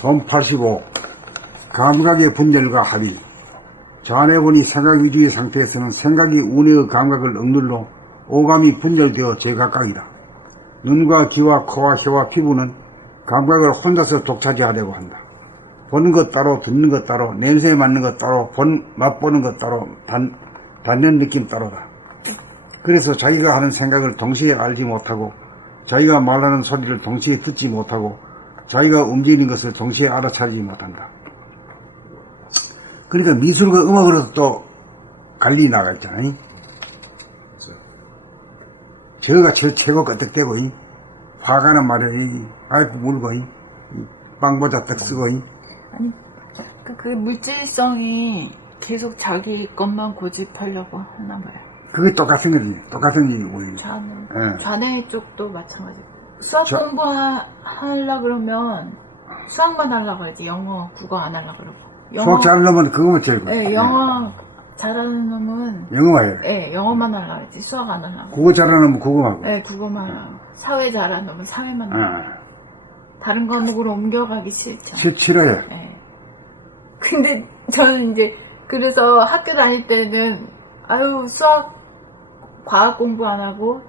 돈 85. 감각의 분열과 합의. 자네분이 생각 위주의 상태에서는 생각이 운해의 감각을 억눌러 오감이 분열되어 제각각이다. 눈과 귀와 코와 혀와 피부는 감각을 혼자서 독차지하려고 한다. 보는 것 따로, 듣는 것 따로, 냄새 맡는 것 따로, 맛보는 것 따로, 닿는 느낌 따로다. 그래서 자기가 하는 생각을 동시에 알지 못하고, 자기가 말하는 소리를 동시에 듣지 못하고, 자기가 움직이는 것을 동시에 알아차리지 못한다. 그러니까 미술과 음악으로도 또 갈리 나가 있잖아요. 저가 최고 끄떡대고, 화가는 말이야, 아이고 물고, 빵보다 떡 쓰고. 아니, 그 물질성이 계속 자기 것만 고집하려고 하나 봐요. 그게 똑같은 거지. 똑같은 얘기고. 좌뇌 쪽도 마찬가지고. 수학 공부하려 그러면 수학만 하려고 하지. 영어, 국어 안 하려고 그러고. 수학 잘하는 놈은 그거만 제일 네, 영어 잘하는 놈은 영어만 해. 네, 영어만 하려고 하지. 수학 안 하려고. 국어 잘하는 놈은 국어만 하고. 네, 국어만 하고. 사회 잘하는 놈은 사회만 하고. 다른 과목으로 옮겨가기 싫죠. 싫어요. 네. 근데 저는 이제 그래서 학교 다닐 때는 아유 수학 과학 공부 안 하고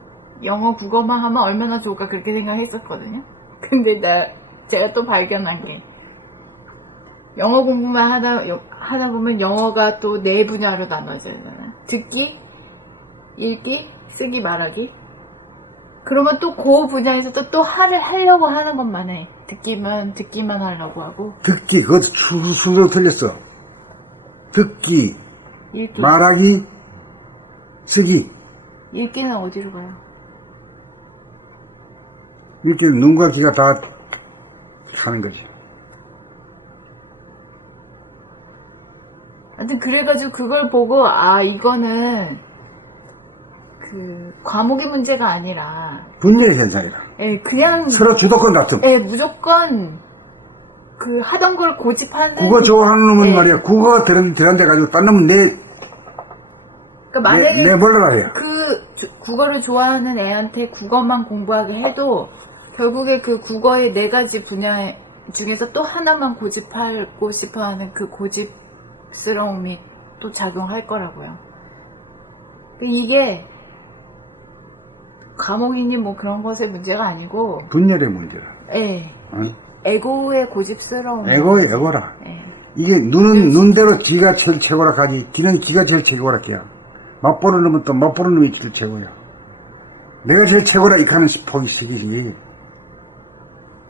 영어 국어만 하면 얼마나 좋을까 그렇게 생각했었거든요. 근데 제가 또 발견한 게 영어 공부만 하다 보면 영어가 또 네 분야로 나눠지잖아요. 듣기, 읽기, 쓰기, 말하기. 그러면 또 그 분야에서 또 하려고 하는 것만 해. 듣기만 하려고 하고. 듣기, 그것도 순서 틀렸어. 듣기, 읽기. 말하기, 쓰기. 읽기는 어디로 가요? 읽기는 눈과 귀가 다 하는 거지. 하여튼 그래가지고 그걸 보고 아 이거는 그 과목의 문제가 아니라 분열 현상이다. 예, 그냥 서로 주도권 다툼. 예, 무조건 그 하던 걸 고집하는 국어 좋아하는 놈은 말이야. 국어가 들한데 가지고 딴 놈은 그러니까 만약에 내몰라라 해요. 국어를 좋아하는 애한테 국어만 공부하게 해도 결국에 그 국어의 네 가지 분야 중에서 또 하나만 고집하고 싶어하는 그 고집스러움이 또 작용할 거라고요. 이게 과목이니 뭐 그런 것의 문제가 아니고 분열의 문제다. 예. 응? 에고의 고집스러움. 에고의 에고라. 예. 이게 눈은 눈대로 지가 제일 최고라 하지. 귀는 귀가 제일 최고라 해야. 맛보는 놈은 또 맛보는 놈이 제일 최고야. 내가 제일 최고라 이카는 포기 시기지.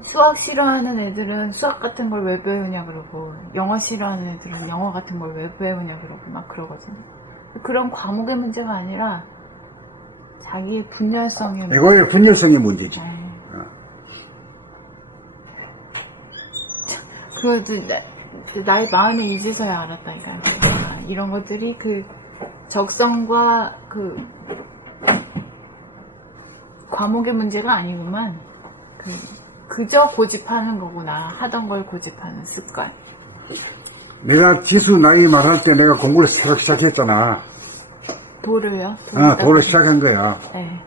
수학 싫어하는 애들은 수학 같은 걸 왜 배우냐 그러고 영어 싫어하는 애들은 영어 같은 걸 왜 배우냐 그러고 막 그러거든요. 그런 과목의 문제가 아니라 자기의 분열성의 문제. 에고의 분열성의 문제지. 그것도 나의 마음에 이제서야 알았다니까요. 이런 것들이 그 적성과 그 과목의 문제가 아니구만. 그저 고집하는 거구나. 하던 걸 고집하는 습관. 내가 지수 나이 말할 때 내가 공부를 새로 시작했잖아. 도를요? 도를 시작한 거야. 네.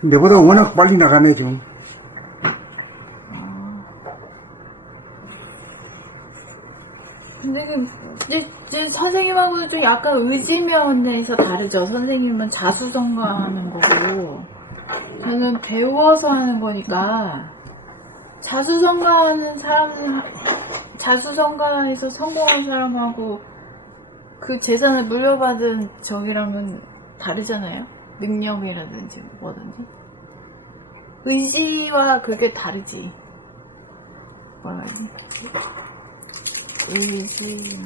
내보다 워낙 빨리 나가네, 지금. 근데 이제 선생님하고는 좀 약간 의지면에서 다르죠. 선생님은 자수성가하는 거고 저는 배워서 하는 거니까 자수성가해서 성공한 사람하고 그 재산을 물려받은 적이랑은 다르잖아요. 능력이라든지 뭐든지 의지와 그게 다르지. 뭐라 해야 되지? 의지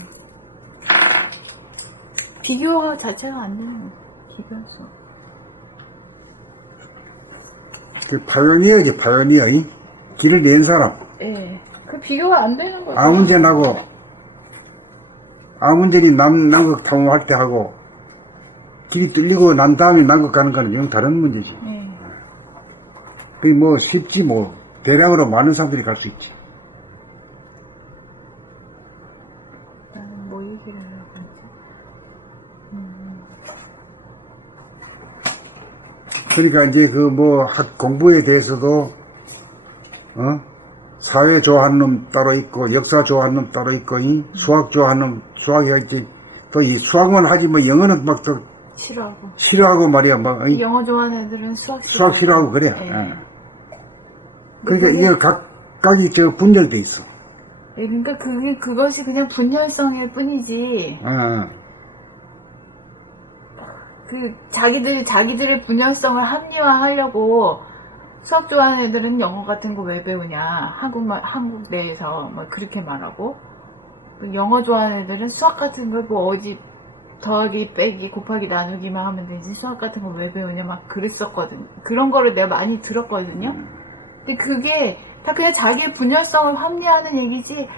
비교 자체가 안 되는 거야. 비교수. 그 파이오니어지, 파이오니어. 길을 낸 사람. 예. 그 비교가 안 되는 거죠. 아문전하고, 아문전이 남극 탐험할 때 하고, 길이 뚫리고 난 다음에 남극 가는 거는 영 다른 문제지. 예. 그게 뭐 쉽지, 뭐. 대량으로 많은 사람들이 갈 수 있지. 나는 뭐 얘기를 하려고 했지? 그러니까 이제 그 뭐 공부에 대해서도 사회 좋아하는 놈 따로 있고 역사 좋아하는 놈 따로 있고 수학 좋아하는 놈 수학이 있지. 또 이 수학만 하지 뭐 영어는 막 또 싫어하고 말이야 막 영어 좋아하는 애들은 수학 싫어하고 그래. 네. 그러니까 이게 각각이 저 분열돼 있어. 예, 그러니까 그것이 그냥 분열성일 뿐이지. 자기들의 분열성을 합리화하려고 수학 좋아하는 애들은 영어 같은 거 왜 배우냐. 한국 내에서 뭐 그렇게 말하고. 영어 좋아하는 애들은 수학 같은 거 뭐 어디 더하기, 빼기, 곱하기, 나누기만 하면 되지. 수학 같은 거 왜 배우냐. 막 그랬었거든. 그런 거를 내가 많이 들었거든요. 근데 그게 다 그냥 자기의 분열성을 합리화하는 얘기지,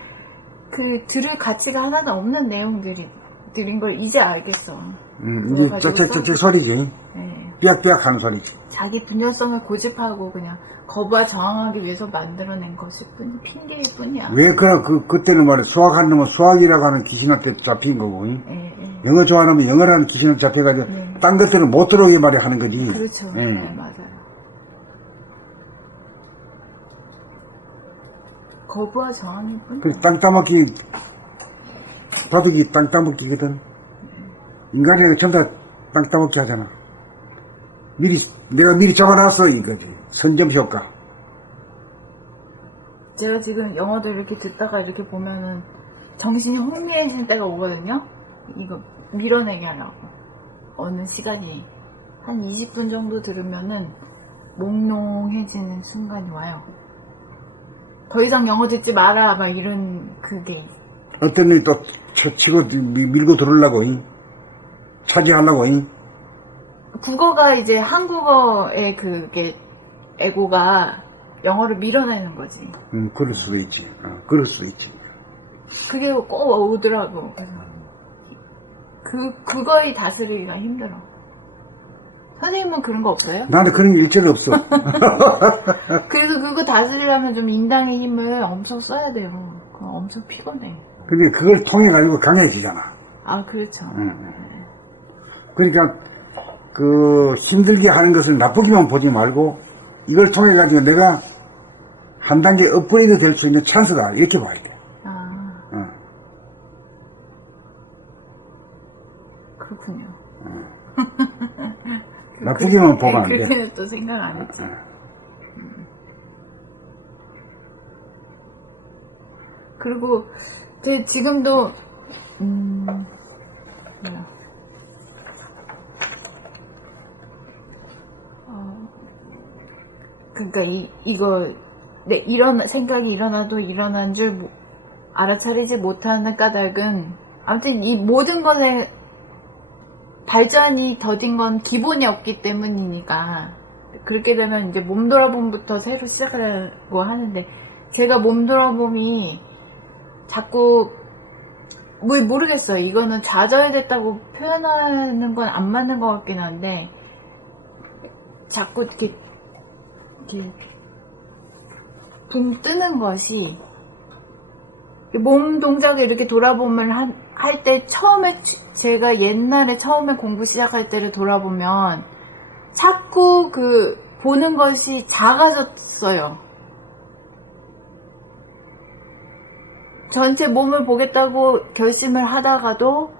들을 가치가 하나도 없는 내용들인 걸 이제 알겠어. 이게 쩍쩍쩍쩍 소리지. 네. 삐약삐약 하는 소리지. 자기 분열성을 고집하고 그냥 거부와 저항하기 위해서 만들어낸 것일 뿐, 핑계일 뿐이야. 왜 그때는 말이야. 수학하는 놈은 수학이라고 하는 귀신한테 잡힌 거고. 영어 좋아하는 놈은 영어라는 귀신한테 잡혀가지고, 딴 것들은 못 들어오게 말이야 하는 거지. 그렇죠. 네, 맞아요. 거부와 저항일 뿐. 땅 따먹기, 바둑이 땅 따먹기거든. 인간이 전부 다 땅 따먹기 하잖아. 내가 미리 적어놨어, 이거지. 선점 효과. 제가 지금 영어도 이렇게 듣다가 이렇게 보면은 정신이 혼미해지는 때가 오거든요. 이거 밀어내게 하려고. 어느 시간이 한 20분 정도 들으면은 몽롱해지는 순간이 와요. 더 이상 영어 듣지 마라, 막 이런 그게. 어떤 일이 또 치고 밀고 들어오려고, 차지하려고, 국어가 이제 한국어의 그게 에고가 영어를 밀어내는 거지. 그럴 수도 있지. 그럴 수도 있지. 그게 꼭 오더라고. 그래서 그거에 다스리기가 힘들어. 선생님은 그런 거 없어요? 나는 그런 게 일체가 없어. 그래서 그거 다스리려면 좀 인당의 힘을 엄청 써야 돼요. 그럼 엄청 피곤해. 근데 그걸 통해 가지고 강해지잖아. 아, 그렇죠. 그러니까 힘들게 하는 것을 나쁘게만 보지 말고 이걸 통해 가지고 내가 한 단계 업그레이드 될 수 있는 찬스다 이렇게 봐야 돼. 그렇군요. 나쁘게만 보면 안 돼. 그렇게는 또 생각 안 했지. 그리고 지금도 그러니까 이거 이런 생각이 일어나도 일어난 줄 알아차리지 못하는 까닭은, 아무튼 이 모든 것에 발전이 더딘 건 기본이 없기 때문이니까. 그렇게 되면 이제 몸돌아봄부터 새로 시작하려고 하는데, 제가 몸돌아봄이 자꾸 모르겠어요. 이거는 좌절됐다고 표현하는 건 안 맞는 것 같긴 한데, 자꾸 이렇게 붕 뜨는 것이, 몸 동작을 이렇게 돌아봄을 할 때 제가 옛날에 처음에 공부 시작할 때를 돌아보면 자꾸 보는 것이 작아졌어요. 전체 몸을 보겠다고 결심을 하다가도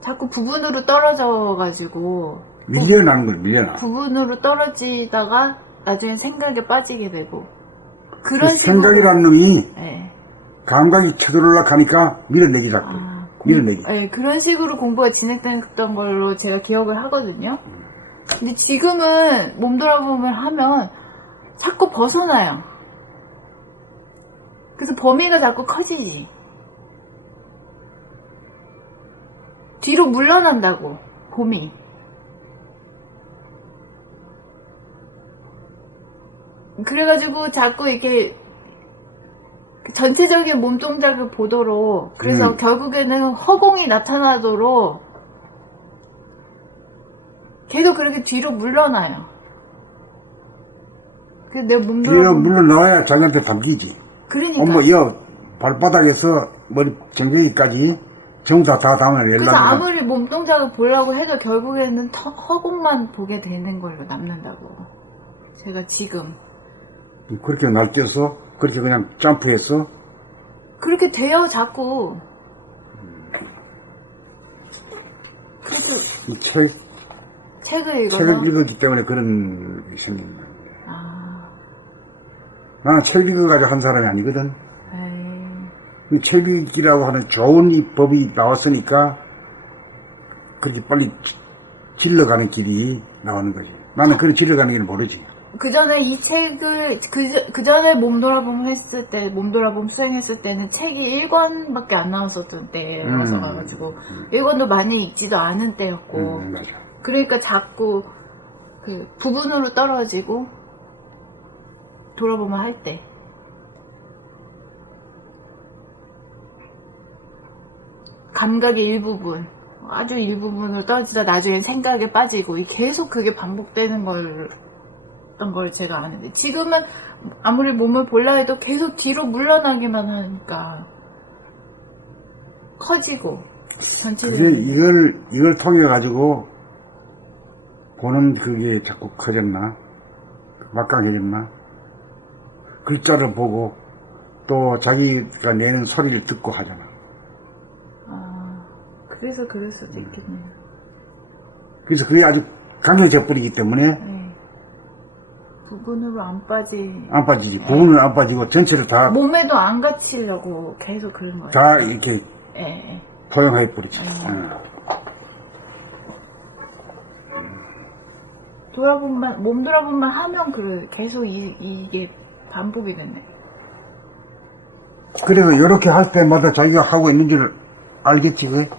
자꾸 부분으로 떨어져가지고 밀려나는 걸 밀려나. 부분으로 떨어지다가 나중에 생각에 빠지게 되고, 그런 식으로 생각이라는 놈이 네. 감각이 쳐들어올라 가니까 밀어내기 자꾸. 밀어내기. 네, 그런 식으로 공부가 진행됐던 걸로 제가 기억을 하거든요. 근데 지금은 몸돌아봄을 하면 자꾸 벗어나요. 그래서 범위가 자꾸 커지지. 뒤로 물러난다고, 봄이. 그래가지고 자꾸 이렇게 전체적인 몸 동작을 보도록, 그래서 결국에는 허공이 나타나도록 계속 그렇게 뒤로 물러나요. 그래서 내 몸도 뒤로 물러나야 자기한테 담기지. 그러니까. 엄마 발바닥에서 머리 정경이까지 전부 다 담아내려고. 그래서 아무리 몸 동작을 보려고 해도 결국에는 허공만 보게 되는 걸로 남는다고. 제가 지금 그렇게 날뛰어서 그렇게 그냥 점프했어? 그렇게 돼요, 자꾸. 그래서 이 책을 책을 읽어서. 읽었기 때문에 그런 게 생긴다. 아, 나는 책 읽어가지고 한 사람이 아니거든. 에이. 책 읽기라고 하는 좋은 이 법이 나왔으니까 그렇게 빨리 질러가는 길이 나오는 거지. 나는 그런 질러가는 길을 모르지. 그 전에 이 책을, 그 전에 몸돌아봄 했을 때, 몸돌아봄 수행했을 때는 책이 1권밖에 안 나왔었던 때여서 가지고, 1권도 많이 읽지도 않은 때였고, 맞아. 그러니까 자꾸 그 부분으로 떨어지고, 돌아보면 할 때. 감각의 일부분, 아주 일부분으로 떨어지다 나중엔 생각에 빠지고, 계속 그게 반복되는 어떤 걸 제가 아는데, 지금은 아무리 몸을 볼라 해도 계속 뒤로 물러나기만 하니까 커지고 전체적으로. 그게 이걸 통해 가지고 보는 그게 자꾸 커졌나? 막강해졌나? 글자를 보고 또 자기가 내는 소리를 듣고 하잖아. 아, 그래서 그럴 수도 있겠네요. 그래서 그게 아주 강해져 버리기 때문에 네. 부분으로 안 빠지지. 부분은 안 빠지고 전체를 다 몸에도 안 갇히려고 계속 그런 거예요. 다 이렇게 예. 포용해 버리지. 몸 돌아보면 하면 계속 이게 반복이 되네. 그래서 이렇게 할 때마다 자기가 하고 있는 줄 알겠지, 그게?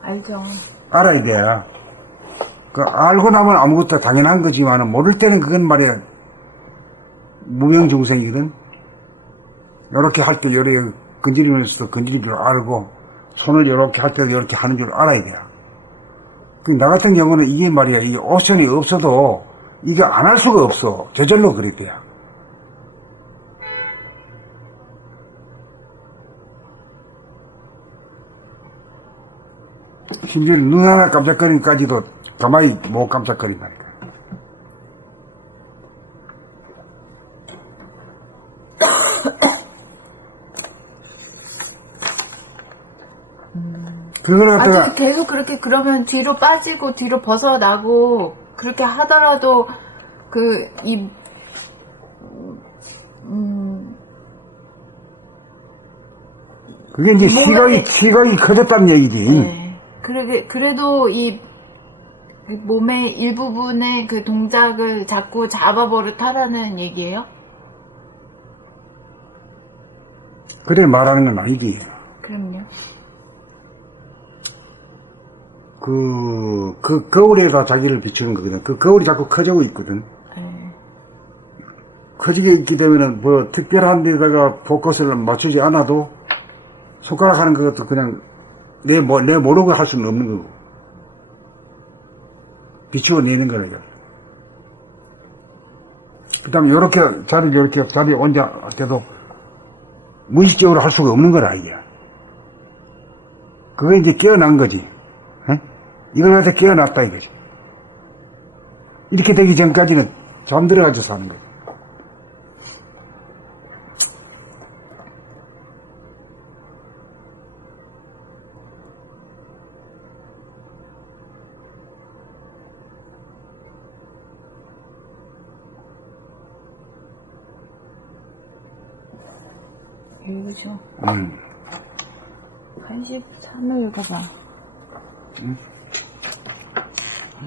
알죠. 알아야 돼. 그 알고 나면 아무것도 당연한 거지만 모를 때는 그건 말이야 무명중생이거든. 이렇게 할 때 요래 건드리면서도 건드릴 줄 알고 손을 이렇게 할 때도 이렇게 하는 줄 알아야 돼. 나 같은 경우는 이게 말이야 이 옵션이 없어도 이게 안 할 수가 없어. 저절로 그랬대요. 심지어 눈 하나 깜짝거리기까지도 가만히 못 깜짝거린다니까. 그걸 갖다가 아주 계속 그렇게 그러면 뒤로 빠지고 뒤로 벗어나고 그렇게 하더라도 그게 이제 시각이 커졌다는 얘기지. 네. 그래도 이 몸의 일부분의 그 동작을 자꾸 잡아버릇하라는 얘기예요? 그래 말하는 건 아니지. 그럼요. 그 거울에다 자기를 비추는 거거든. 그 거울이 자꾸 커지고 있거든. 네. 커지게 있기 때문에 뭐 특별한 데다가 포커스를 맞추지 않아도 손가락 하는 것도 그냥 내 모르고 할 수는 없는 거고. 비추어 내는 거라죠. 그 다음에 이렇게 자리에 혼자 할 때도 무의식적으로 할 수가 없는 거라, 이게. 그게 이제 깨어난 거지. 에? 이걸 가지고 깨어났다 이거지. 이렇게 되기 전까지는 잠들어가지고 사는 거지. 읽으죠. 83을 읽어봐.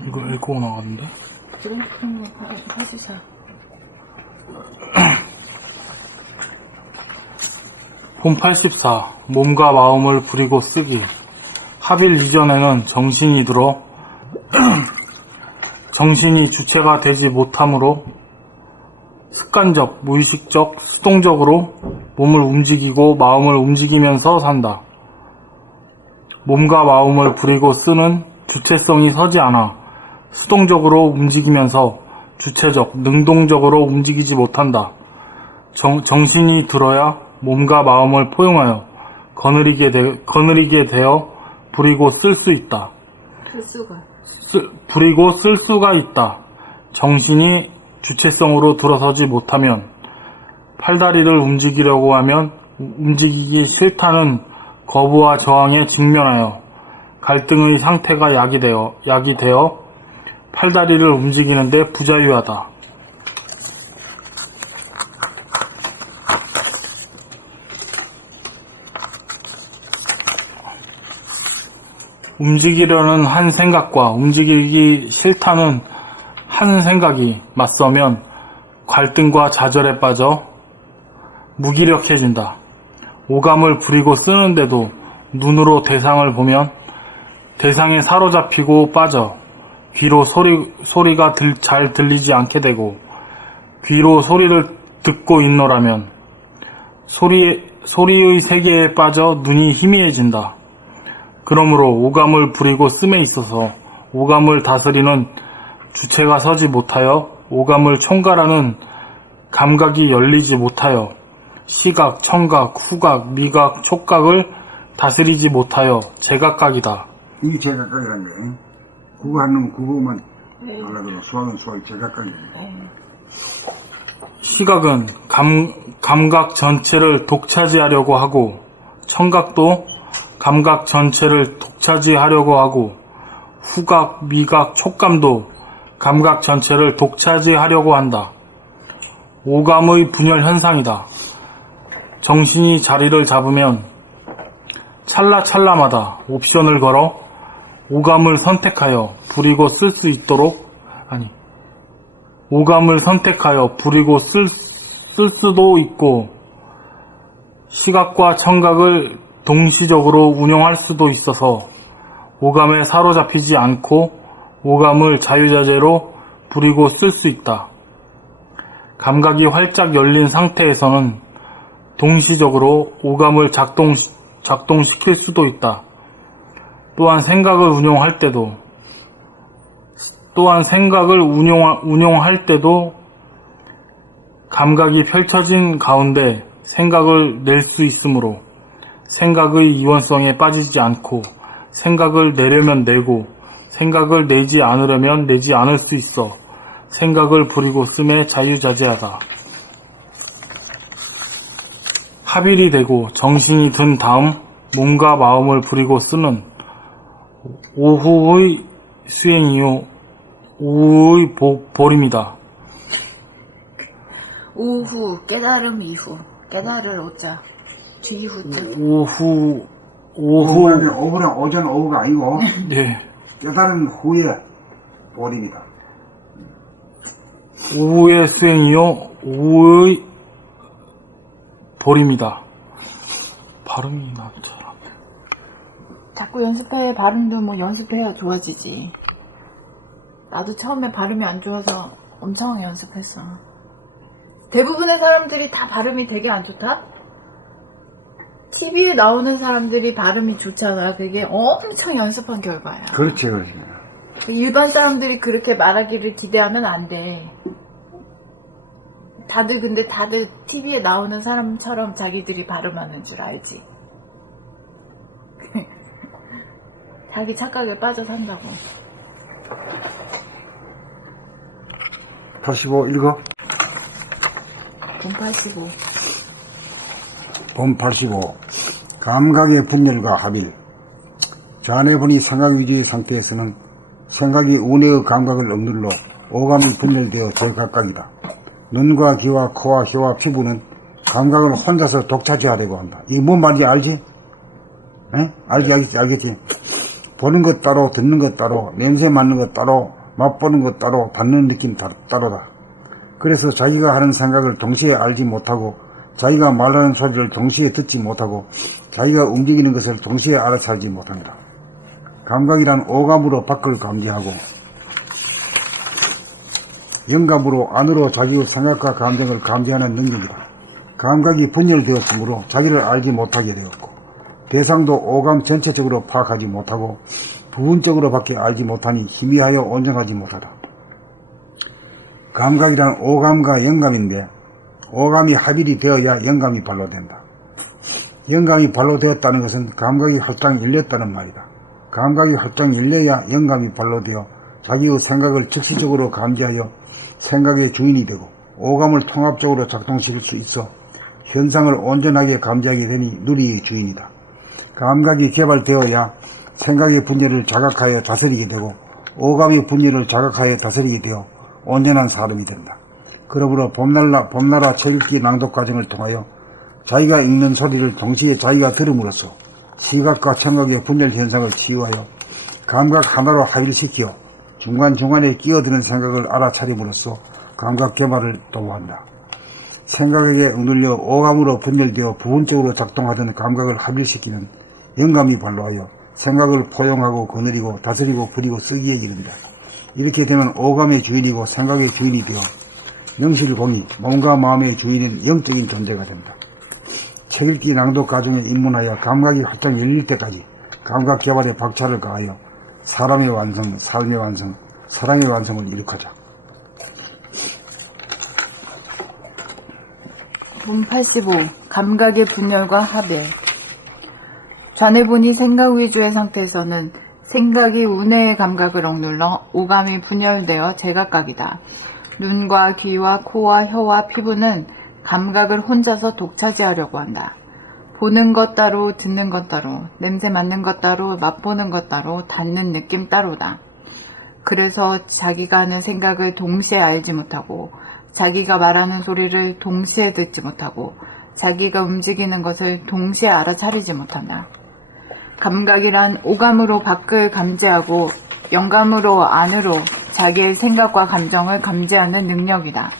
이거 읽고 나갔는데? 지금 그런 거 해주세요. 본 84. 몸과 마음을 부리고 쓰기. 합일 이전에는 정신이 들어 정신이 주체가 되지 못하므로 습관적, 무의식적, 수동적으로 몸을 움직이고 마음을 움직이면서 산다. 몸과 마음을 부리고 쓰는 주체성이 서지 않아 수동적으로 움직이면서 주체적, 능동적으로 움직이지 못한다. 정신이 들어야 몸과 마음을 포용하여 거느리게 되어 부리고 쓸 수 있다. 부리고 쓸 수가 있다. 정신이 주체성으로 들어서지 못하면 팔다리를 움직이려고 하면 움직이기 싫다는 거부와 저항에 직면하여 갈등의 상태가 야기되어 팔다리를 움직이는데 부자유하다. 움직이려는 한 생각과 움직이기 싫다는 한 생각이 맞서면 갈등과 좌절에 빠져 무기력해진다. 오감을 부리고 쓰는데도 눈으로 대상을 보면 대상에 사로잡히고 빠져 귀로 소리가 잘 들리지 않게 되고 귀로 소리를 듣고 있노라면 소리의 세계에 빠져 눈이 희미해진다. 그러므로 오감을 부리고 씀에 있어서 오감을 다스리는 주체가 서지 못하여 오감을 총괄하는 감각이 열리지 못하여 시각, 청각, 후각, 미각, 촉각을 다스리지 못하여 제각각이다. 이게 제각각이라는 거예요. 국어하는 국어만 알아도 수학은 수학이 제각각입니다. 시각은 감각 전체를 독차지하려고 하고 청각도 감각 전체를 독차지하려고 하고 후각, 미각, 촉감도 감각 전체를 독차지하려고 한다. 오감의 분열 현상이다. 정신이 자리를 잡으면 찰나찰나마다 옵션을 걸어 오감을 선택하여 부리고 쓸 수 있도록 오감을 선택하여 부리고 쓸 수도 있고 시각과 청각을 동시적으로 운용할 수도 있어서 오감에 사로잡히지 않고 오감을 자유자재로 부리고 쓸 수 있다. 감각이 활짝 열린 상태에서는 동시적으로 오감을 작동시킬 수도 있다. 또한 생각을 운용할 때도 감각이 펼쳐진 가운데 생각을 낼 수 있으므로 생각의 이원성에 빠지지 않고 생각을 내려면 내고 생각을 내지 않으려면 내지 않을 수 있어 생각을 부리고 씀에 자유자재하다. 합일이 되고 정신이 든 다음 몸과 마음을 부리고 쓰는 오후의 수행이요 오후의 보림이다. 오후, 깨달음 이후. 깨달을 오자. 뒤후자. 오후는 오전 오후가 아니고 네. 깨달은 후에 보림이다. 오후의 수행이요 오후의 보림이다. 발음이 나잖아. 자꾸 연습해. 발음도 뭐 연습해야 좋아지지. 나도 처음에 발음이 안 좋아서 엄청 연습했어. 대부분의 사람들이 다 발음이 되게 안 좋다? TV에 나오는 사람들이 발음이 좋잖아. 그게 엄청 연습한 결과야. 그렇지. 일반 사람들이 그렇게 말하기를 기대하면 안 돼. 근데 다들 TV에 나오는 사람처럼 자기들이 발음하는 줄 알지. 자기 착각에 빠져 산다고. 85 읽어. 본 85. 본 85. 감각의 분열과 합일. 자네분이 생각 위주의 상태에서는 생각이 운해의 감각을 억눌러 오감이 분열되어 제각각이다. 눈과 귀와 코와 혀와 피부는 감각을 혼자서 독차지하려고 한다. 이게 뭔 말인지 알지? 에? 알겠지? 보는 것 따로, 듣는 것 따로, 냄새 맡는 것 따로, 맛보는 것 따로, 닿는 느낌 따로다. 그래서 자기가 하는 생각을 동시에 알지 못하고, 자기가 말하는 소리를 동시에 듣지 못하고, 자기가 움직이는 것을 동시에 알아서 알지 못한다. 감각이란 오감으로 밖을 감지하고, 영감으로 안으로 자기의 생각과 감정을 감지하는 능력이다. 감각이 분열되었으므로 자기를 알지 못하게 되었고, 대상도 오감 전체적으로 파악하지 못하고 부분적으로 밖에 알지 못하니 희미하여 온전하지 못하다. 감각이란 오감과 영감인데 오감이 합일이 되어야 영감이 발로된다. 영감이 발로되었다는 것은 감각이 활짝 열렸다는 말이다. 감각이 활짝 열려야 영감이 발로되어 자기의 생각을 즉시적으로 감지하여 생각의 주인이 되고 오감을 통합적으로 작동시킬 수 있어 현상을 온전하게 감지하게 되니 누리의 주인이다. 감각이 개발되어야 생각의 분열을 자각하여 다스리게 되고 오감의 분열을 자각하여 다스리게 되어 온전한 사람이 된다. 그러므로 봄나라 책 읽기 낭독 과정을 통하여 자기가 읽는 소리를 동시에 자기가 들음으로써 시각과 청각의 분열 현상을 치유하여 감각 하나로 하일시키어 중간중간에 끼어드는 생각을 알아차림으로써 감각 개발을 도모한다. 생각에게 억눌려 오감으로 분열되어 부분적으로 작동하던 감각을 합일시키는 영감이 발로하여 생각을 포용하고 거느리고 다스리고 부리고 쓰기에 이른다. 이렇게 되면 오감의 주인이고 생각의 주인이 되어 명실공히 몸과 마음의 주인인 영적인 존재가 된다. 책 읽기 낭독 과정에 입문하여 감각이 활짝 열릴 때까지 감각 개발에 박차를 가하여 사람의 완성, 삶의 완성, 사랑의 완성을 이룩하자. 본 85. 감각의 분열과 합일. 좌뇌 본이 생각 위주의 상태에서는 생각이 우뇌의 감각을 억눌러 오감이 분열되어 제각각이다. 눈과 귀와 코와 혀와 피부는 감각을 혼자서 독차지하려고 한다. 보는 것 따로, 듣는 것 따로, 냄새 맡는 것 따로, 맛보는 것 따로, 닿는 느낌 따로다. 그래서 자기가 하는 생각을 동시에 알지 못하고, 자기가 말하는 소리를 동시에 듣지 못하고, 자기가 움직이는 것을 동시에 알아차리지 못한다. 감각이란 오감으로 밖을 감지하고 영감으로 안으로 자기의 생각과 감정을 감지하는 능력이다.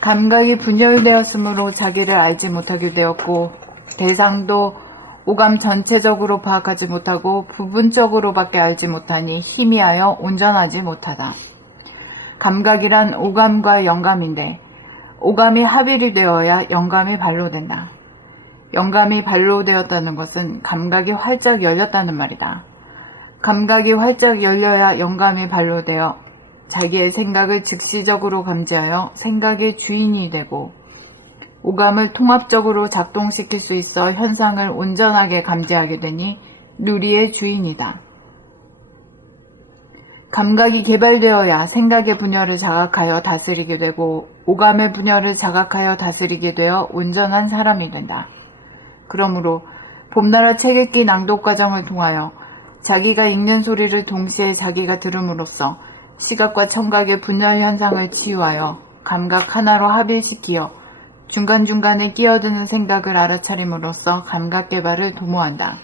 감각이 분열되었으므로 자기를 알지 못하게 되었고 대상도 오감 전체적으로 파악하지 못하고 부분적으로밖에 알지 못하니 희미하여 온전하지 못하다. 감각이란 오감과 영감인데 오감이 합일이 되어야 영감이 발로된다. 영감이 발로되었다는 것은 감각이 활짝 열렸다는 말이다. 감각이 활짝 열려야 영감이 발로되어 자기의 생각을 즉시적으로 감지하여 생각의 주인이 되고 오감을 통합적으로 작동시킬 수 있어 현상을 온전하게 감지하게 되니 누리의 주인이다. 감각이 개발되어야 생각의 분열을 자각하여 다스리게 되고 오감의 분열을 자각하여 다스리게 되어 온전한 사람이 된다. 그러므로 봄나라 책 읽기 낭독 과정을 통하여 자기가 읽는 소리를 동시에 자기가 들음으로써 시각과 청각의 분열 현상을 치유하여 감각 하나로 합일시키어 중간중간에 끼어드는 생각을 알아차림으로써 감각 개발을 도모한다.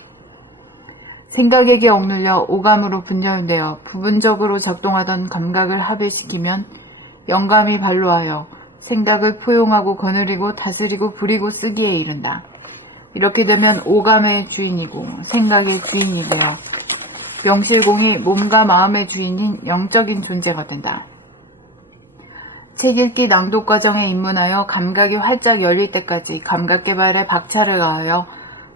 생각에게 억눌려 오감으로 분열되어 부분적으로 작동하던 감각을 합일시키면 영감이 발로하여 생각을 포용하고 거느리고 다스리고 부리고 쓰기에 이른다. 이렇게 되면 오감의 주인이고 생각의 주인이 되어 명실공히 몸과 마음의 주인인 영적인 존재가 된다. 책 읽기 낭독 과정에 입문하여 감각이 활짝 열릴 때까지 감각 개발에 박차를 가하여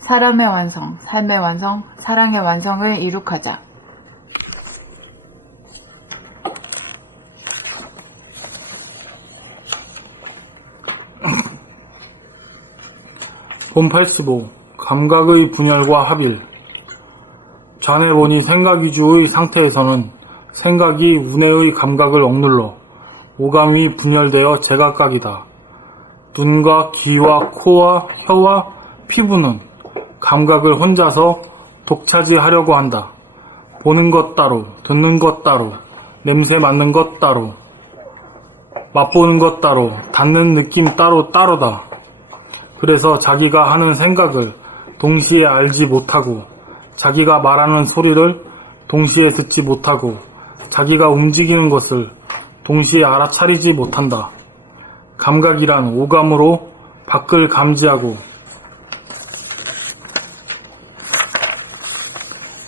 사람의 완성, 삶의 완성, 사랑의 완성을 이룩하자. 본 85. 감각의 분열과 합일. 좌뇌 본이 생각 위주의 상태에서는 생각이 우뇌의 감각을 억눌러 오감이 분열되어 제각각이다. 눈과 귀와 코와 혀와 피부는 감각을 혼자서 독차지하려고 한다. 보는 것 따로, 듣는 것 따로, 냄새 맡는 것 따로, 맛보는 것 따로, 닿는 느낌 따로다. 그래서 자기가 하는 생각을 동시에 알지 못하고 자기가 말하는 소리를 동시에 듣지 못하고 자기가 움직이는 것을 동시에 알아차리지 못한다. 감각이란 오감으로 밖을 감지하고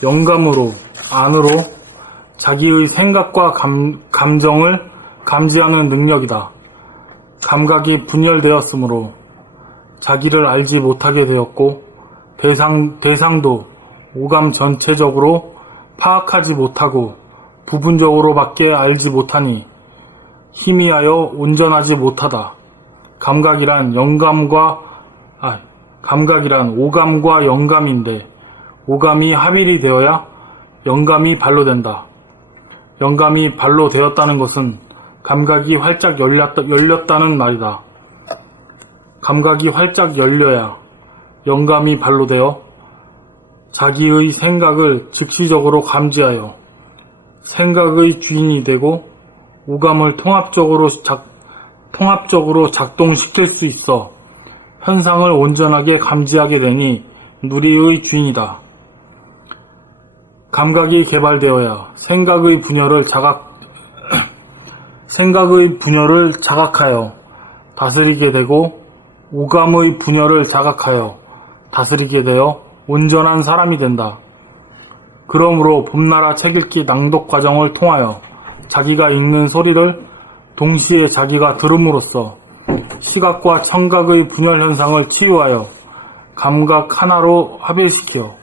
영감으로 안으로 자기의 생각과 감정을 감지하는 능력이다. 감각이 분열되었으므로 자기를 알지 못하게 되었고 대상도 오감 전체적으로 파악하지 못하고 부분적으로밖에 알지 못하니 희미하여 온전하지 못하다. 감각이란 오감과 영감인데 오감이 합일이 되어야 영감이 발로된다. 영감이 발로되었다는 것은 감각이 활짝 열렸다는 말이다. 감각이 활짝 열려야 영감이 발로 되어 자기의 생각을 즉시적으로 감지하여 생각의 주인이 되고 오감을 통합적으로 작동시킬 수 있어 현상을 온전하게 감지하게 되니 누리의 주인이다. 감각이 개발되어야 생각의 분열을 자각하여 다스리게 되고 오감의 분열을 자각하여 다스리게 되어 온전한 사람이 된다. 그러므로 봄나라 책 읽기 낭독 과정을 통하여 자기가 읽는 소리를 동시에 자기가 들음으로써 시각과 청각의 분열 현상을 치유하여 감각 하나로 합일시켜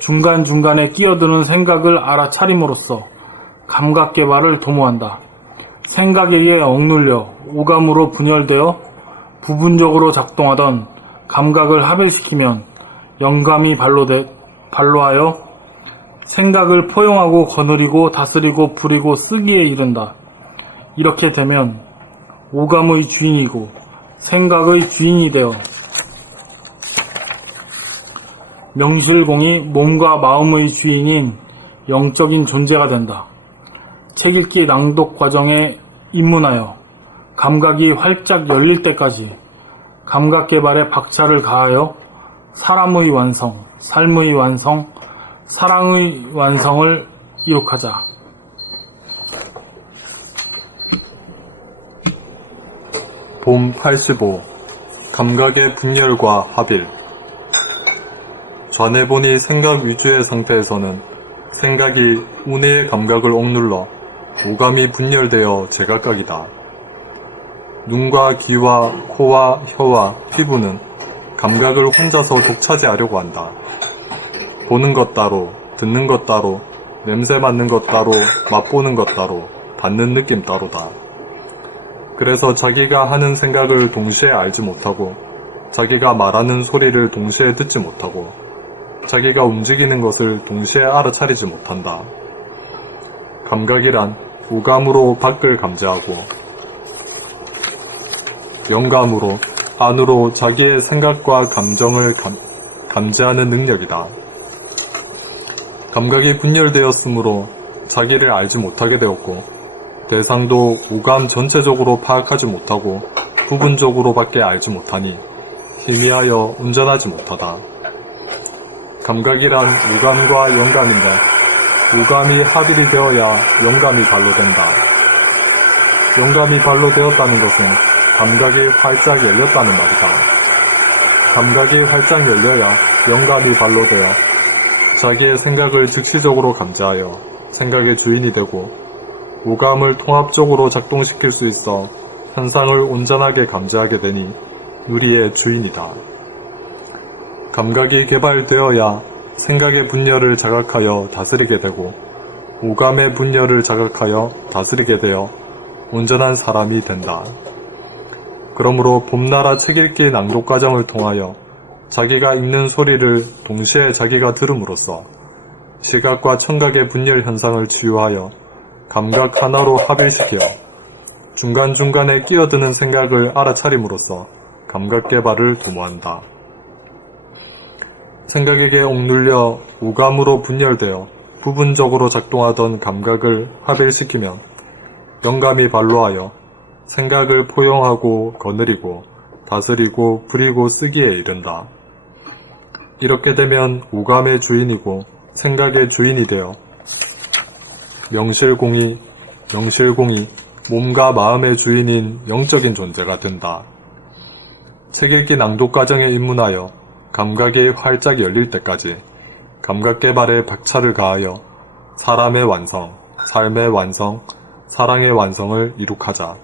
중간중간에 끼어드는 생각을 알아차림으로써 감각 개발을 도모한다. 생각에게 억눌려 오감으로 분열되어 부분적으로 작동하던 감각을 합일시키면 영감이 발로하여 생각을 포용하고 거느리고 다스리고 부리고 쓰기에 이른다. 이렇게 되면 오감의 주인이고 생각의 주인이 되어 명실공히 몸과 마음의 주인인 영적인 존재가 된다. 책 읽기 낭독 과정에 입문하여 감각이 활짝 열릴 때까지 감각 개발에 박차를 가하여 사람의 완성, 삶의 완성, 사랑의 완성을 이룩하자. 봄 85. 감각의 분열과 합일. 좌뇌본이 생각 위주의 상태에서는 생각이 우뇌의 감각을 억눌러 오감이 분열되어 제각각이다. 눈과 귀와 코와 혀와 피부는 감각을 혼자서 독차지하려고 한다. 보는 것 따로, 듣는 것 따로, 냄새 맡는 것 따로, 맛보는 것 따로, 받는 느낌 따로다. 그래서 자기가 하는 생각을 동시에 알지 못하고, 자기가 말하는 소리를 동시에 듣지 못하고, 자기가 움직이는 것을 동시에 알아차리지 못한다. 감각이란 오감으로 밖을 감지하고 영감으로 안으로 자기의 생각과 감정을 감지하는 능력이다. 감각이 분열되었으므로 자기를 알지 못하게 되었고 대상도 오감 전체적으로 파악하지 못하고 부분적으로밖에 알지 못하니 희미하여 온전하지 못하다. 감각이란 오감과 영감인데 오감이 합일이 되어야 영감이 발로 된다. 영감이 발로 되었다는 것은 감각이 활짝 열렸다는 말이다. 감각이 활짝 열려야 영감이 발로 되어 자기의 생각을 즉시적으로 감지하여 생각의 주인이 되고 오감을 통합적으로 작동시킬 수 있어 현상을 온전하게 감지하게 되니 누리의 주인이다. 감각이 개발되어야 생각의 분열을 자각하여 다스리게 되고 오감의 분열을 자각하여 다스리게 되어 온전한 사람이 된다. 그러므로 봄나라 책 읽기 낭독 과정을 통하여 자기가 읽는 소리를 동시에 자기가 들음으로써 시각과 청각의 분열 현상을 치유하여 감각 하나로 합일시켜 중간중간에 끼어드는 생각을 알아차림으로써 감각 개발을 도모한다. 생각에게 억눌려 오감으로 분열되어 부분적으로 작동하던 감각을 합일시키면 영감이 발로하여 생각을 포용하고 거느리고 다스리고 부리고 쓰기에 이른다. 이렇게 되면 오감의 주인이고 생각의 주인이 되어 명실공히 몸과 마음의 주인인 영적인 존재가 된다. 책 읽기 낭독 과정에 입문하여 감각이 활짝 열릴 때까지 감각 개발에 박차를 가하여 사람의 완성, 삶의 완성, 사랑의 완성을 이룩하자.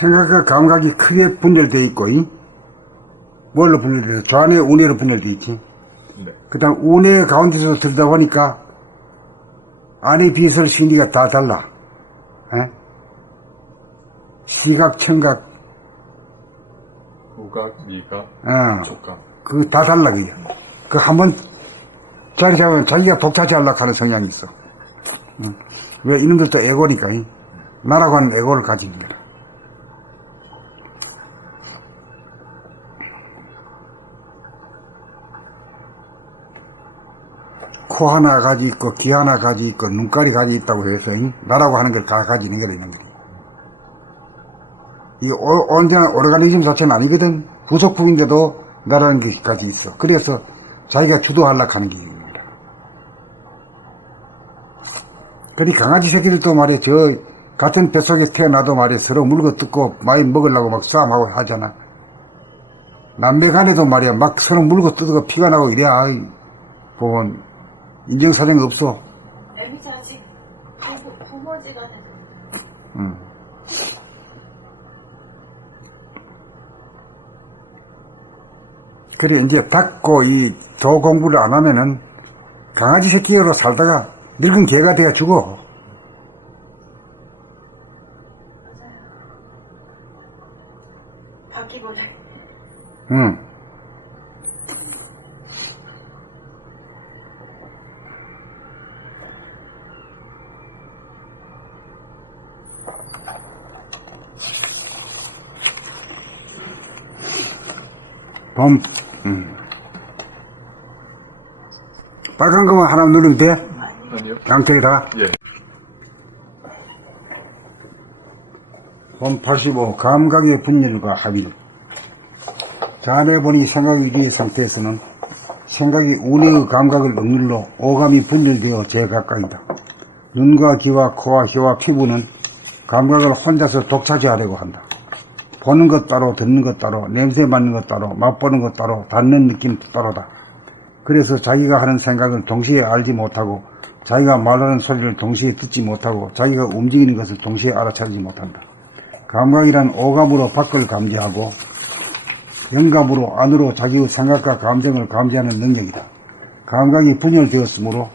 생각과 감각이 크게 분열되어 있고, 뭘로 분열되어 있어? 좌뇌, 우뇌로 분열되어 있지. 네. 그 다음 운해 가운데서 들다 보니까 안의 비설 심리가 다 달라. 에? 시각, 청각, 후각, 미각, 촉각. 그거 다 달라, 그게. 그 한번 자리 잡으면 자기가 독차지하려고 하는 성향이 있어. 왜 이놈들도 에고니까, 나라고 하는 에고를 가진 거라. 코 하나 가지 있고, 귀 하나 가지 있고, 눈깔이 가지 있다고 해서, 나라고 하는 걸 다 가지는 거라, 이놈들이. 이 언제나 오르가니즘 자체는 아니거든. 부속품인데도 나라는 것까지 있어. 그래서 자기가 주도하려고 하는 게 있습니다. 그리 강아지 새끼들도 말이야, 저 같은 뱃속에 태어나도 말이야, 서로 물고 뜯고 많이 먹으려고 막 싸움하고 하잖아. 남매 간에도 말이야, 막 서로 물고 뜯고 피가 나고 이래. 아이, 보면 인정사정이 없어. 애미 자식 부모지간에도. 그래, 이제 닫고 이 도 공부를 안 하면은 강아지 새끼로 살다가 늙은 개가 되어 죽어. 바퀴벌레. 응. 빨간 거만 하나 누르면 돼? 아니요. 양쪽에다가? 예. 본 85. 감각의 분열과 합일. 자네보니 생각 위기의 상태에서는 생각이 운의 감각을 억눌러 오감이 분열되어 제각각이다. 눈과 귀와 코와 혀와 피부는 감각을 혼자서 독차지하려고 한다. 보는 것 따로, 듣는 것 따로, 냄새 맡는 것 따로, 맛보는 것 따로, 닿는 느낌 따로다. 그래서 자기가 하는 생각을 동시에 알지 못하고, 자기가 말하는 소리를 동시에 듣지 못하고, 자기가 움직이는 것을 동시에 알아차리지 못한다. 감각이란 오감으로 밖을 감지하고, 영감으로 안으로 자기의 생각과 감정을 감지하는 능력이다. 감각이 분열되었으므로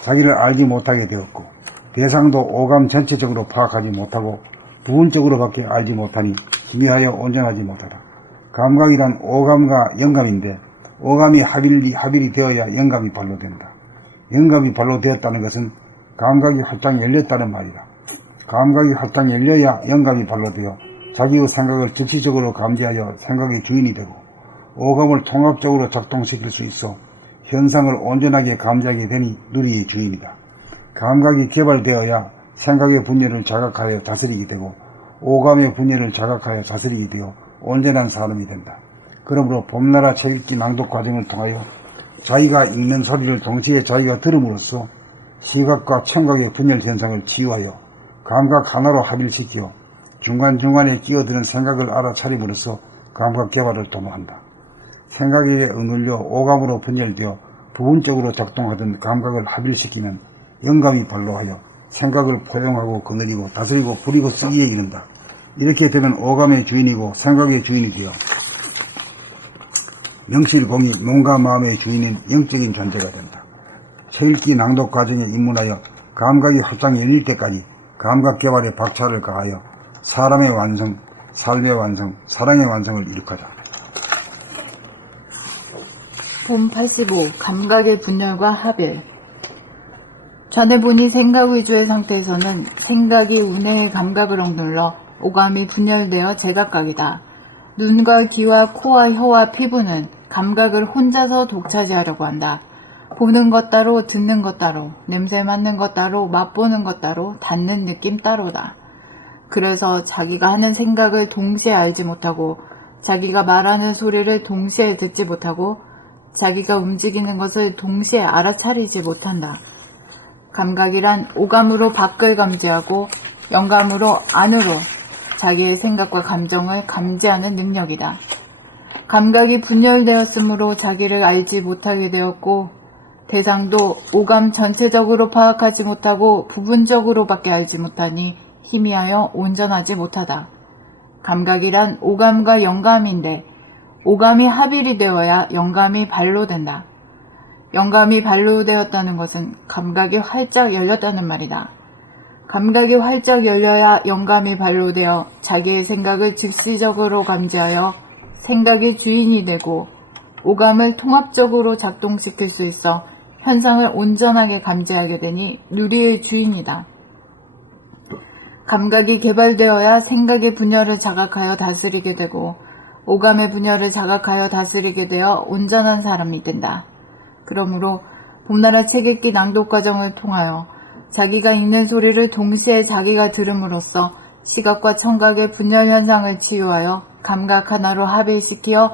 자기를 알지 못하게 되었고, 대상도 오감 전체적으로 파악하지 못하고 부분적으로밖에 알지 못하니 희미하여 온전하지 못하다. 감각이란 오감과 영감인데 오감이 합일이 되어야 영감이 발로된다. 영감이 발로되었다는 것은 감각이 활짝 열렸다는 말이다. 감각이 활짝 열려야 영감이 발로되어 자기의 생각을 즉시적으로 감지하여 생각의 주인이 되고 오감을 통합적으로 작동시킬 수 있어 현상을 온전하게 감지하게 되니 누리의 주인이다. 감각이 개발되어야 생각의 분열을 자각하여 다스리게 되고 오감의 분열을 자각하여 다스리게 되어 온전한 사람이 된다. 그러므로 봄나라 책읽기 낭독 과정을 통하여 자기가 읽는 소리를 동시에 자기가 들음으로써 시각과 청각의 분열 현상을 치유하여 감각 하나로 합일시켜 중간중간에 끼어드는 생각을 알아차림으로써 감각 개발을 도모한다. 생각에 억눌려 오감으로 분열되어 부분적으로 작동하던 감각을 합일시키면 영감이 발로하여 생각을 포용하고 거느리고 다스리고 부리고 쓰기에 이른다. 이렇게 되면 오감의 주인이고 생각의 주인이 되어 명실공히 몸과 마음의 주인인 영적인 존재가 된다. 책읽기 낭독 과정에 입문하여 감각이 활짝 열릴 때까지 감각 개발에 박차를 가하여 사람의 완성, 삶의 완성, 사랑의 완성을 이룩하자. 봄 85. 감각의 분열과 합일. 좌뇌본이 생각 위주의 상태에서는 생각이 운해의 감각을 억눌러 오감이 분열되어 제각각이다. 눈과 귀와 코와 혀와 피부는 감각을 혼자서 독차지하려고 한다. 보는 것 따로, 듣는 것 따로, 냄새 맡는 것 따로, 맛보는 것 따로, 닿는 느낌 따로다. 그래서 자기가 하는 생각을 동시에 알지 못하고, 자기가 말하는 소리를 동시에 듣지 못하고, 자기가 움직이는 것을 동시에 알아차리지 못한다. 감각이란 오감으로 밖을 감지하고 영감으로 안으로 자기의 생각과 감정을 감지하는 능력이다. 감각이 분열되었으므로 자기를 알지 못하게 되었고 대상도 오감 전체적으로 파악하지 못하고 부분적으로밖에 알지 못하니 희미하여 온전하지 못하다. 감각이란 오감과 영감인데 오감이 합일이 되어야 영감이 발로된다. 영감이 발로되었다는 것은 감각이 활짝 열렸다는 말이다. 감각이 활짝 열려야 영감이 발로되어 자기의 생각을 즉시적으로 감지하여 생각의 주인이 되고 오감을 통합적으로 작동시킬 수 있어 현상을 온전하게 감지하게 되니 누리의 주인이다. 감각이 개발되어야 생각의 분열을 자각하여 다스리게 되고 오감의 분열을 자각하여 다스리게 되어 온전한 사람이 된다. 그러므로 봄나라 책 읽기 낭독 과정을 통하여 자기가 읽는 소리를 동시에 자기가 들음으로써 시각과 청각의 분열 현상을 치유하여 감각 하나로 합일시키어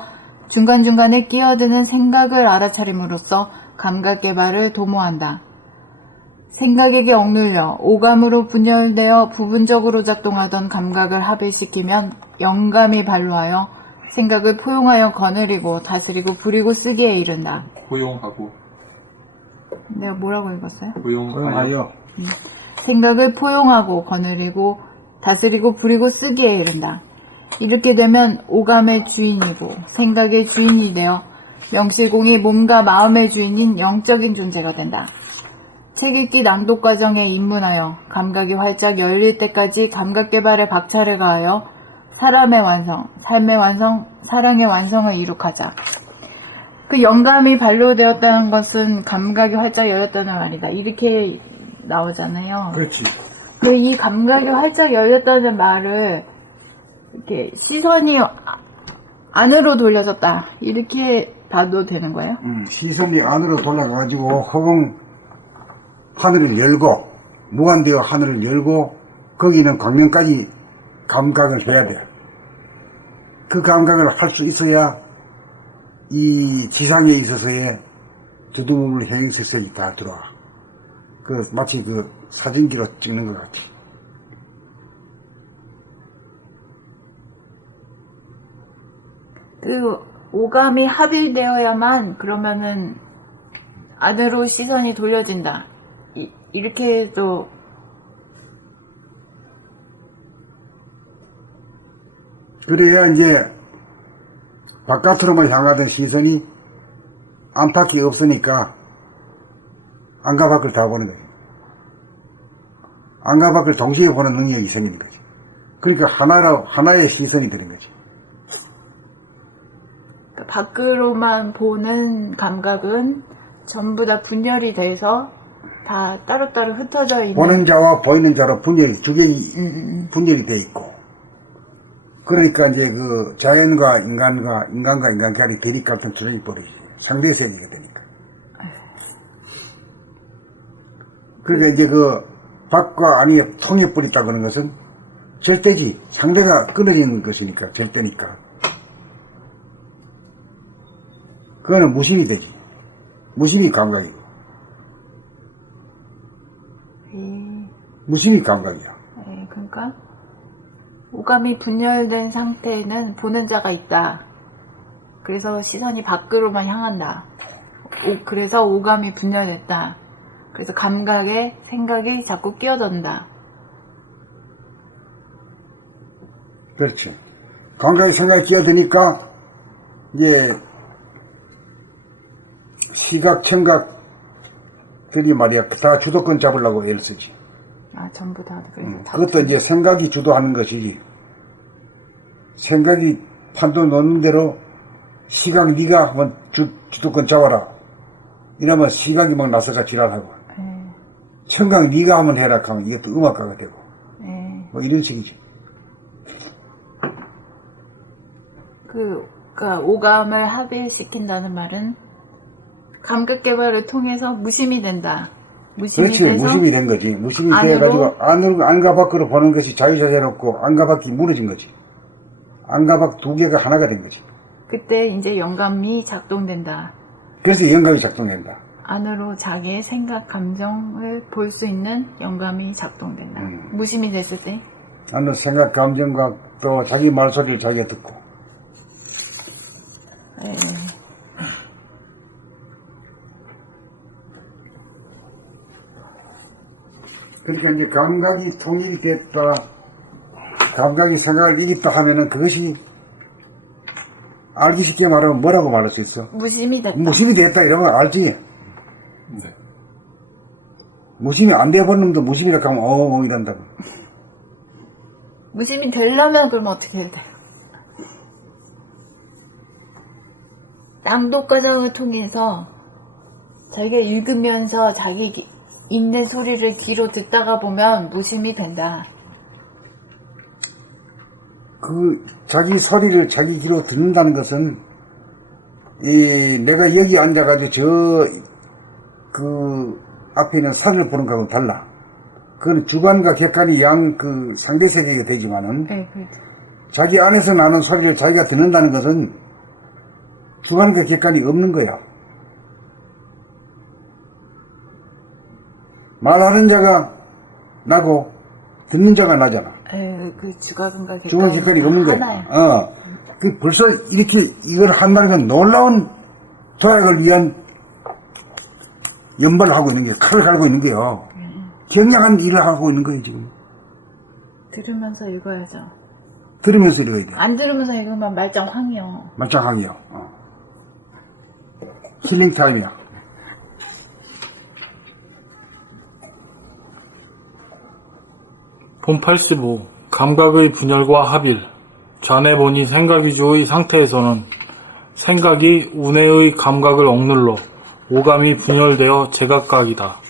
중간중간에 끼어드는 생각을 알아차림으로써 감각 개발을 도모한다. 생각에게 억눌려 오감으로 분열되어 부분적으로 작동하던 감각을 합일시키면 영감이 발로하여 생각을 포용하여 거느리고 다스리고 부리고 쓰기에 이른다. 포용하고 내가 뭐라고 읽었어요? 포용하여 생각을 포용하고 거느리고 다스리고 부리고 쓰기에 이른다. 이렇게 되면 오감의 주인이고 생각의 주인이 되어 명실공히 몸과 마음의 주인인 영적인 존재가 된다. 책 읽기 낭독 과정에 입문하여 감각이 활짝 열릴 때까지 감각 개발에 박차를 가하여 사람의 완성, 삶의 완성, 사랑의 완성을 이룩하자. 그 영감이 발로되었다는 것은 감각이 활짝 열렸다는 말이다. 이렇게 나오잖아요. 그렇지. 근데 이 감각이 활짝 열렸다는 말을 이렇게 시선이 안으로 돌려졌다. 이렇게 봐도 되는 거예요? 시선이 안으로 돌아가가지고 허공 하늘을 열고 무한대어 하늘을 열고 거기는 광명까지 감각을 해야 돼. 그 감각을 할 수 있어야 이 지상에 있어서의 두두부물 행색색이 다 들어와. 그 마치 그 사진기로 찍는 것 같아. 그 오감이 합일되어야만 그러면은 안으로 시선이 돌려진다. 이렇게 해도 그래야 이제 바깥으로만 향하던 시선이 안팎이 없으니까 안과 밖을 다 보는 거지. 안과 밖을 동시에 보는 능력이 생기는 거지. 그러니까 하나의 시선이 되는 거지. 밖으로만 보는 감각은 전부 다 분열이 돼서 다 따로따로 흩어져 있는 보는 자와 보이는 자로 분열이 두 개의 분열이 돼 있고, 그러니까 이제 그 자연과 인간과 인간끼리 대립 같은 투쟁이 벌어지지. 상대 세계가 되니까. 그러니까 이제 그 밖과 안이 통해버렸다 그러는 것은 절대지. 상대가 끊어지는 것이니까 절대니까. 그거는 무심이 되지. 무심이 감각이고. 무심이 감각이야. 네, 그러니까 오감이 분열된 상태에는 보는 자가 있다. 그래서 시선이 밖으로만 향한다. 그래서 오감이 분열됐다. 그래서 감각에 생각이 자꾸 끼어든다. 그렇죠. 감각이 생각이 끼어드니까 이제 시각, 청각들이 말이야 다 주도권 잡으려고 애를 쓰지. 아, 전부 다. 그래서 다 그것도 이제 생각이 주도하는 것이지. 생각이 판도 놓는 대로 시각 네가 한번 주도권 잡아라. 이러면 시각이 막 나서가 지랄하고. 청각 네가 한번 해라 하면 이게 또 음악가가 되고. 뭐 이런 식이지. 그러니까 오감을 합일시킨다는 말은 감각 개발을 통해서 무심이 된다. 무심이 그렇지. 돼서 무심이 된 거지. 무심이 안으로? 돼가지고 안과 밖으로 보는 것이 자유자재롭고 안과 밖이 무너진 거지. 안과 밖 두 개가 하나가 된 거지. 그때 이제 영감이 작동된다. 그래서 영감이 작동된다. 안으로 자기의 생각, 감정을 볼 수 있는 영감이 작동된다. 무심이 됐을 때. 나는 생각, 감정과 또 자기 말소리를 자기가 듣고. 예. 그러니까 이제 감각이 통일이 됐다, 감각이 생각을 이겼다 하면은 그것이 알기 쉽게 말하면 뭐라고 말할 수 있어? 무심이 됐다. 무심이 됐다 이러면 알지. 네. 무심이 안 돼버린 놈도 무심이라고 하면 어엉 이란다고. 무심이 되려면 그럼 어떻게 해야 돼요? 낭독 과정을 통해서 자기가 읽으면서 자기 있는 소리를 귀로 듣다가 보면 무심이 된다. 그 자기 소리를 자기 귀로 듣는다는 것은 내가 여기 앉아가지고 그 앞에 있는 산을 보는 거하고 달라. 그건 주관과 객관이 양 그 상대 세계가 되지만은 네, 그렇죠. 자기 안에서 나는 소리를 자기가 듣는다는 것은 주관과 객관이 없는 거야. 말하는 자가 나고 듣는 자가 나잖아. 그 주관과 주관 객관이 없는 거야. 하나야. 그 벌써 이렇게 이걸 한다는 건 놀라운 도약을 위한 연발을 하고 있는 게 칼을 갈고 있는 거예요. 경량한 일을 하고 있는 거예요 지금. 들으면서 읽어야죠. 들으면서 읽어야 돼. 안 들으면서 읽으면 말짱황이요. 말짱하게요. 힐링 타임이야. 본 85. 감각의 분열과 합일. 좌뇌 본이 생각 위주의 상태에서는 생각이 우뇌의 감각을 억눌러 오감이 분열되어 제각각이다.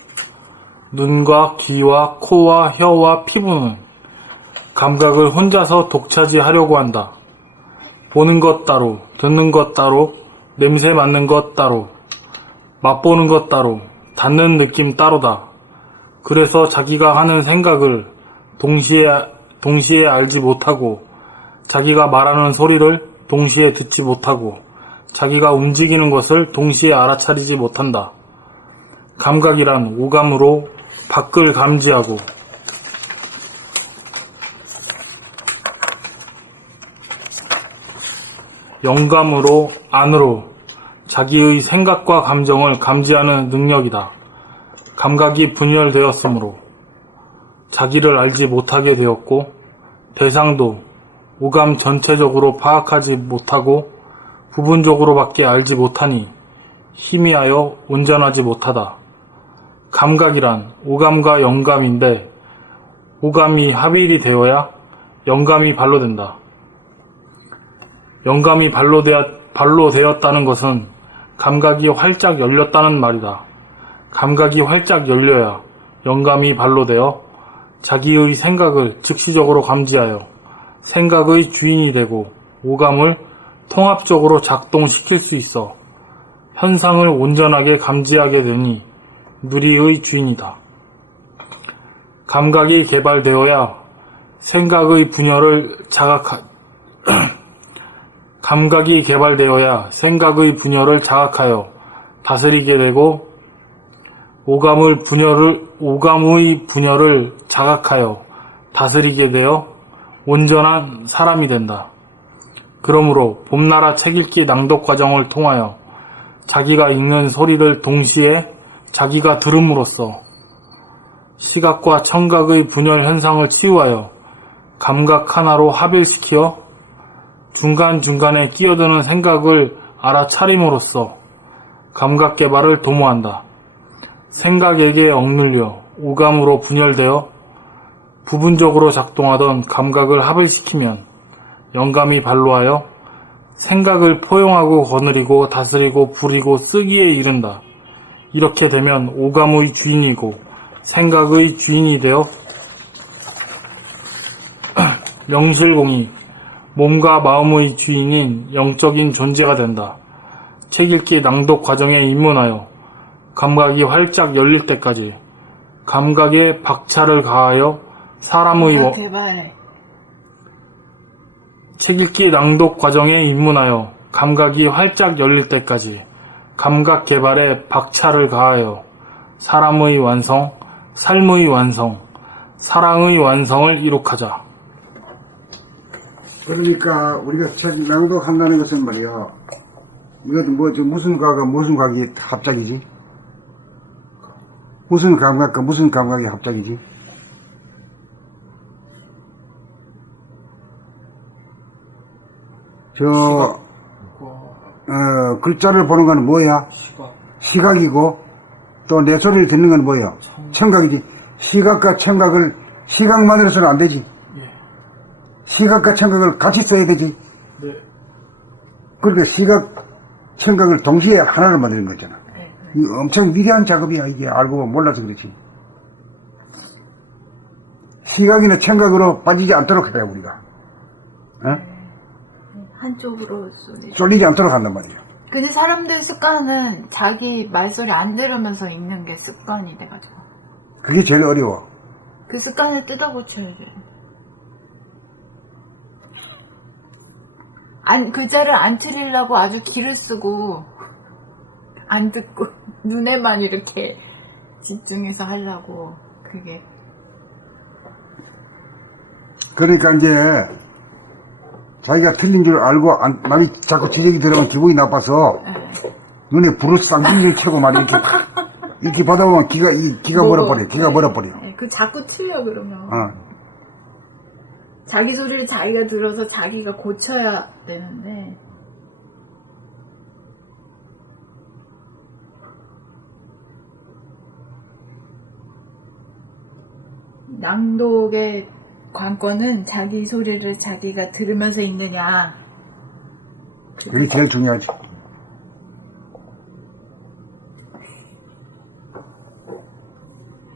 눈과 귀와 코와 혀와 피부는 감각을 혼자서 독차지하려고 한다. 보는 것 따로, 듣는 것 따로, 냄새 맡는 것 따로, 맛보는 것 따로, 닿는 느낌 따로다. 그래서 자기가 하는 생각을 동시에 알지 못하고, 자기가 말하는 소리를 동시에 듣지 못하고, 자기가 움직이는 것을 동시에 알아차리지 못한다. 감각이란 오감으로 밖을 감지하고, 영감으로 안으로 자기의 생각과 감정을 감지하는 능력이다. 감각이 분열되었으므로 자기를 알지 못하게 되었고, 대상도 오감 전체적으로 파악하지 못하고 부분적으로밖에 알지 못하니 희미하여 온전하지 못하다. 감각이란 오감과 영감인데, 오감이 합일이 되어야 영감이 발로된다. 영감이 발로되었다는 것은 감각이 활짝 열렸다는 말이다. 감각이 활짝 열려야 영감이 발로되어 자기의 생각을 즉시적으로 감지하여 생각의 주인이 되고 오감을 통합적으로 작동시킬 수 있어 현상을 온전하게 감지하게 되니 누리의 주인이다. 감각이 개발되어야 생각의 분열을 감각이 개발되어야 생각의 분열을 자각하여 다스리게 되고 오감의 분열을 자각하여 다스리게 되어 온전한 사람이 된다. 그러므로 봄나라 책읽기 낭독 과정을 통하여 자기가 읽는 소리를 동시에 자기가 들음으로써 시각과 청각의 분열 현상을 치유하여 감각 하나로 합일시켜 중간중간에 끼어드는 생각을 알아차림으로써 감각 개발을 도모한다. 생각에게 억눌려 오감으로 분열되어 부분적으로 작동하던 감각을 합을시키면 영감이 발로하여 생각을 포용하고 거느리고 다스리고 부리고 쓰기에 이른다. 이렇게 되면 오감의 주인이고 생각의 주인이 되어 영실공이 몸과 마음의 주인인 영적인 존재가 된다. 책 읽기 낭독 과정에 입문하여 감각이 활짝 열릴 때까지 감각에 박차를 가하여 사람의 개발해. 책 읽기 낭독 과정에 입문하여 감각이 활짝 열릴 때까지 감각 개발에 박차를 가하여 사람의 완성, 삶의 완성, 사랑의 완성을 이룩하자. 그러니까 우리가 책 낭독한다는 것은 말이야, 이것도 무슨 과가 무슨 과학이 합작이지? 무슨 감각과 무슨 감각이 합작이지? 글자를 보는 건 뭐야? 시각이고, 또 내 소리를 듣는 건 뭐예요? 청각이지. 시각과 청각을, 시각만으로서는 안 되지. 예. 시각과 청각을 같이 써야 되지. 네. 그러니까 시각, 청각을 동시에 하나로 만드는 거잖아. 네. 이 엄청 위대한 작업이야. 이게 알고 보면 몰라서 그렇지. 시각이나 청각으로 빠지지 않도록 해야 우리가. 한쪽으로 소리. 쏠리지 않도록 한단 말이야. 근데 사람들 습관은 자기 말소리 안 들으면서 읽는 게 습관이 돼가지고. 그게 제일 어려워. 그 습관을 뜯어고쳐야 돼. 글자를 안 틀리려고 아주 기를 쓰고, 안 듣고, 눈에만 이렇게 집중해서 하려고, 그게. 그러니까 이제 자기가 틀린 줄 알고 말이 자꾸 지적이 들어오면 기분이 나빠서 눈에 불을 쌍둥이를 채고 막 이렇게 받아보면 기가 멀어버려. 기가 멀어버려. 네, 그 자꾸 틀려 그러면. 어. 자기 소리를 자기가 들어서 자기가 고쳐야 되는데. 낭독의 관건은 자기 소리를 자기가 들으면서 읽느냐. 그게 제일 중요하지.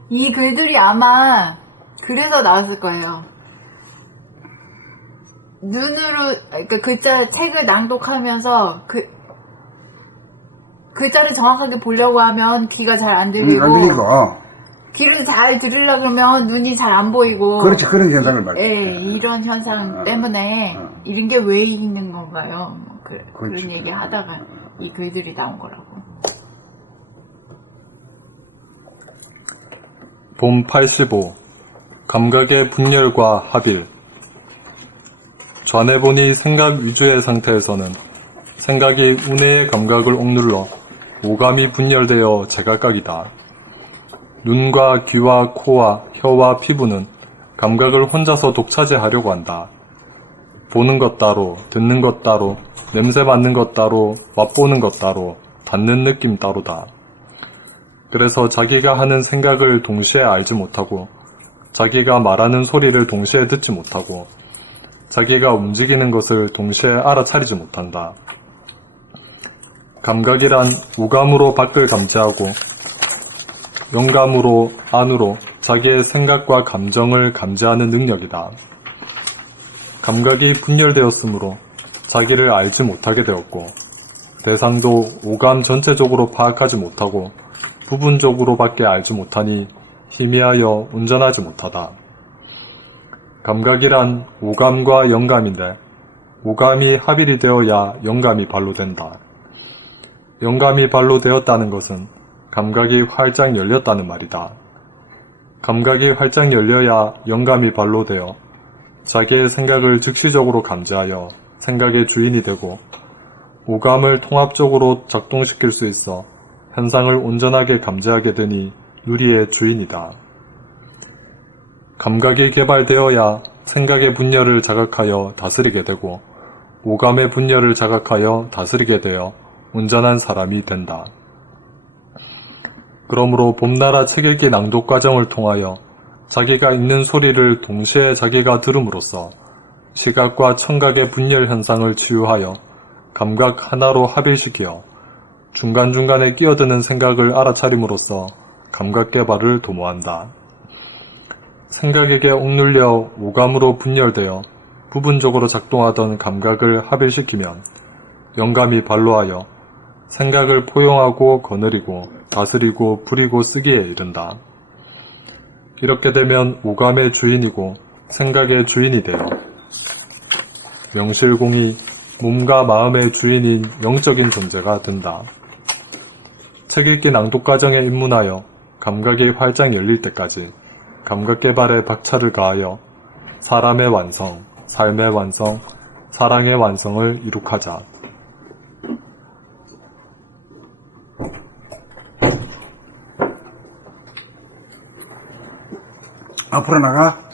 이 글들이 아마 그래서 나왔을 거예요. 눈으로, 그러니까 책을 낭독하면서 글자를 정확하게 보려고 하면 귀가 잘 안 들리고, 안 들리고. 귀를 잘 들으려고 그러면 눈이 잘 안 보이고. 그렇지, 그런 현상을 말이야. 예, 이런 현상 때문에 이런 게 왜 있는 건가요? 그런 그렇지. 얘기 하다가 이 글들이 나온 거라고. 본 85. 감각의 분열과 합일. 전에 보니 생각 위주의 상태에서는 생각이 우뇌의 감각을 억눌러 오감이 분열되어 제각각이다. 눈과 귀와 코와 혀와 피부는 감각을 혼자서 독차지하려고 한다. 보는 것 따로, 듣는 것 따로, 냄새 맡는 것 따로, 맛보는 것 따로, 닿는 느낌 따로다. 그래서 자기가 하는 생각을 동시에 알지 못하고, 자기가 말하는 소리를 동시에 듣지 못하고, 자기가 움직이는 것을 동시에 알아차리지 못한다. 감각이란 우감으로 밖을 감지하고, 영감으로 안으로 자기의 생각과 감정을 감지하는 능력이다. 감각이 분열되었으므로 자기를 알지 못하게 되었고, 대상도 오감 전체적으로 파악하지 못하고 부분적으로밖에 알지 못하니 희미하여 온전하지 못하다. 감각이란 오감과 영감인데, 오감이 합일이 되어야 영감이 발로 된다. 영감이 발로 되었다는 것은 감각이 활짝 열렸다는 말이다. 감각이 활짝 열려야 영감이 발로 되어 자기의 생각을 즉시적으로 감지하여 생각의 주인이 되고, 오감을 통합적으로 작동시킬 수 있어 현상을 온전하게 감지하게 되니 유리의 주인이다. 감각이 개발되어야 생각의 분열을 자각하여 다스리게 되고, 오감의 분열을 자각하여 다스리게 되어 온전한 사람이 된다. 그러므로 봄나라 책 읽기 낭독 과정을 통하여 자기가 읽는 소리를 동시에 자기가 들음으로써 시각과 청각의 분열 현상을 치유하여 감각 하나로 합일시키어 중간중간에 끼어드는 생각을 알아차림으로써 감각 개발을 도모한다. 생각에게 억눌려 오감으로 분열되어 부분적으로 작동하던 감각을 합일시키면 영감이 발로하여 생각을 포용하고 거느리고 다스리고 부리고 쓰기에 이른다. 이렇게 되면 오감의 주인이고 생각의 주인이 되어 명실공히 몸과 마음의 주인인 영적인 존재가 된다. 책 읽기 낭독 과정에 입문하여 감각이 활짝 열릴 때까지 감각 개발에 박차를 가하여 사람의 완성, 삶의 완성, 사랑의 완성을 이룩하자. 앞으로 나가.